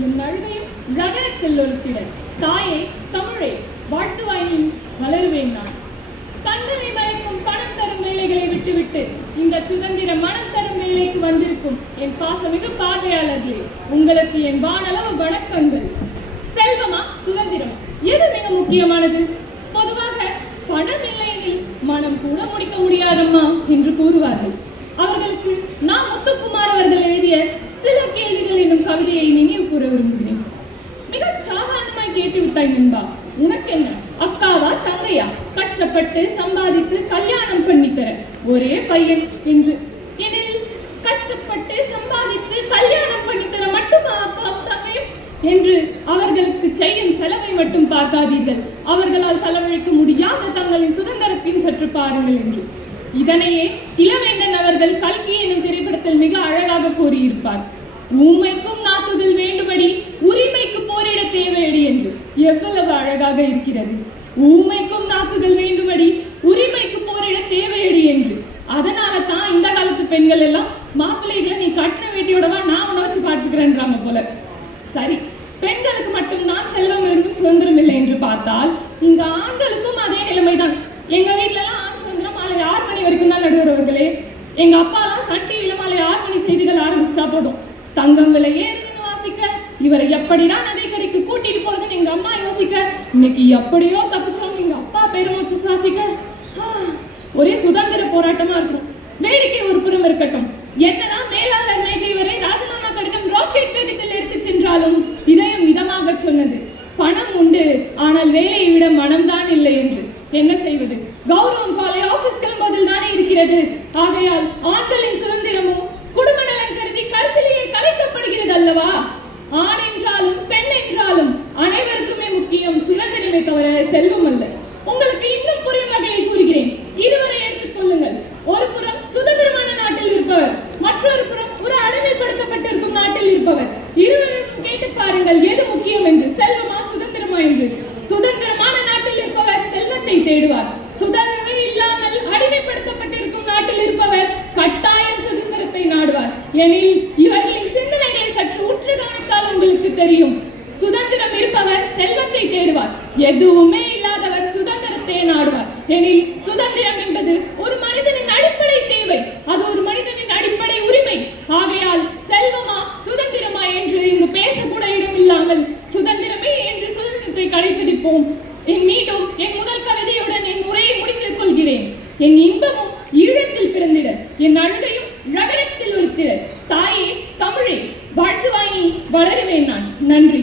என் அழுகையும் ரகரத்தில் ஒழுத்திட தாயே தமிழே வாழ்த்துவாய் நீ வளருவேன் நான். கண்களை மறைக்கும் பணம் தரும் வேலைகளை விட்டுவிட்டு இந்த சுதந்திர மனம் தரும் வேலைக்கு வந்திருக்கும் என் பாசமிகு பார்வையாளர்களே, உங்களுக்கு என் வானளவு வணக்கங்கள். செல்வமா சுதந்திரமா எது மிக முக்கியமானது? பொதுவாக பணம் இல்லையெனில் மனம் கூட முடிக்க முடியாதம்மா என்று கூறுவார்கள். அவர்களுக்கு நான் முத்துக்குமார் அவர்கள் எழுதிய சில கேள்விகள் என்னும் கவிதையை நினைவு கூற விரும்புகிறேன். மிக சாதாரணமாய் கேட்டு விட்டாய் நண்பா, உனக்கு என்ன அக்காவா தங்கையா, கஷ்டப்பட்டு சம்பாதித்து கல்யாணம் பண்ணித்தர ஒரே பையன் என்று. எனில் கஷ்டப்பட்டு சம்பாதித்து கல்யாணம் பண்ணித்தர மட்டுமா அக்காவும் தங்கையும் என்று அவர்களுக்கு செய்யும் செலவை மட்டும் பார்க்காதீர்கள், அவர்களால் செலவழிக்க முடியாத தங்களின் சுதந்திரத்தின் சற்று பாருங்கள் என்று. இதனையே இளவேந்தன் அவர்கள் கல்கி என்னும் திரைப்படத்தில் மிக அழகாக கூறியிருப்பார். ஊமைக்கும் நாக்குகள் வேண்டுபடி உரிமைக்கு போரிட தேவையடி என்று. எவ்வளவு அழகாக இருக்கிறது! ஊமைக்கும் நாக்குகள் வேண்டுபடி உரிமைக்கு போரிட தேவையடி என்று. அதனால தான் இந்த காலத்து பெண்கள் எல்லாம் மாப்பிள்ளைகளை நீ கட்டின வேட்டியோடவா நான் உன்னை வச்சு பார்த்துக்கிறேன்றாங்க போல. சரி, பெண்களுக்கு மட்டும் தான் செல்வம் இருந்தும் சுதந்திரம் இல்லை என்று பார்த்தால் இங்க ஆண்களுக்கும் அதே நிலைமைதான். எங்க வீட்டுல எல்லாம் ஆண் சுதந்திரம் மாலை 6 மணி வரைக்கும் தான் நடுவர்களே. எங்க அப்பா எல்லாம் சன் டிவியில மாலை 6 மணி செய்திகள் ஆரம்பிச்சுட்டா போதும். தங்கம் விலை ஏறுதுன்னு வாசிக்க, இவரை எப்படிதான் நகை கடைக்கு கூட்டிட்டு போறதுன்னு எங்க அம்மா யோசிக்க, இன்னைக்கு எப்படியோ தப்பிச்சோம் எங்க அப்பா பெருமூச்சு சுவாசிக்க, ஒரே சுதந்திர போராட்டமா இருக்கும். வேடிக்கை ஒரு புறம் இருக்கட்டும், என்னதான் மேலாளர் மேஜை வரை ராஜினாமா கடிதம் ராக்கெட் வேகத்தில் எடுத்து சென்றாலும் இதயம் இதமாக சொன்னது, பணம் உண்டு ஆனால் வேலையை விட மனம்தான் இல்லை என்று. என்ன செய்வது? கௌரவம் காலை ஆபீஸ் கிளம்புவதில் தானே இருக்கிறது. ஆகையால் ஆண்களின் சுதந்திரமும் குடும்ப நலன் கருதி கருத்திலேயே கலைக்கப்படுகிறது அல்லவா? ஆண் என்றாலும் பெண் என்றாலும் அனைவருக்குமே முக்கியம் சுதந்திரமே தவிர செல்வம் அல்ல. உங்களுக்கு இன்னும் புரியும் வகையில் கூறுகிறேன். இருவரை எடுத்துக் கொள்ளுங்கள். ஒரு புறம் சுதந்திரமான நாட்டில் இருப்பவர், மற்றொரு புறம் ஒரு அடிமைப்படுத்தப்பட்டிருக்கும் நாட்டில் இருப்பவர். இருவரும் கேட்டு பாருங்கள் எது முக்கியம் என்று, செல்வமா சுதந்திரமா என்று. சுதந்திரமான நாட்டில் இருப்பவர் செல்வத்தை தேடுவார். சுதந்திரமே இல்லாமல் அடிமைப்படுத்தப்பட்டிருக்கும் நாட்டில் இருப்பவர் கட்டாயம் சுதந்திரத்தை நாடுவார். எனில் இவர்களின் சிந்தனைகளை சற்று உற்று கவனித்தால் உங்களுக்கு தெரியும். சுதந்திரம் இருப்பவர் செல்வத்தை தேடுவார், எதுவுமே இல்லாதவர் சுதந்திரத்தை நாடுவார். எனில் சுதந்திரம் என்பது ஒரு மனிதனின் அடிப்படை தேவை, அது ஒரு மனிதனின் அடிப்படை உரிமை. ஆகையால் செல்வமா சுதந்திரமா என்று இங்கு பேசக்கூட இடமில்லாமல் சுதந்திரமே என்று சுதந்திரத்தை கடைபிடிப்போம். மீண்டும் என் முதல் கவிதையுடன் என் உரையை முடித்துக் கொள்கிறேன். என் இன்பமும் ஈழத்தில் பிறந்திட, என் அழுகையும் ரகரத்தில் ஒலித்திட, தாயே தமிழே வாழ்த்துவாய் நீ வளருவேன் நான். நன்றி.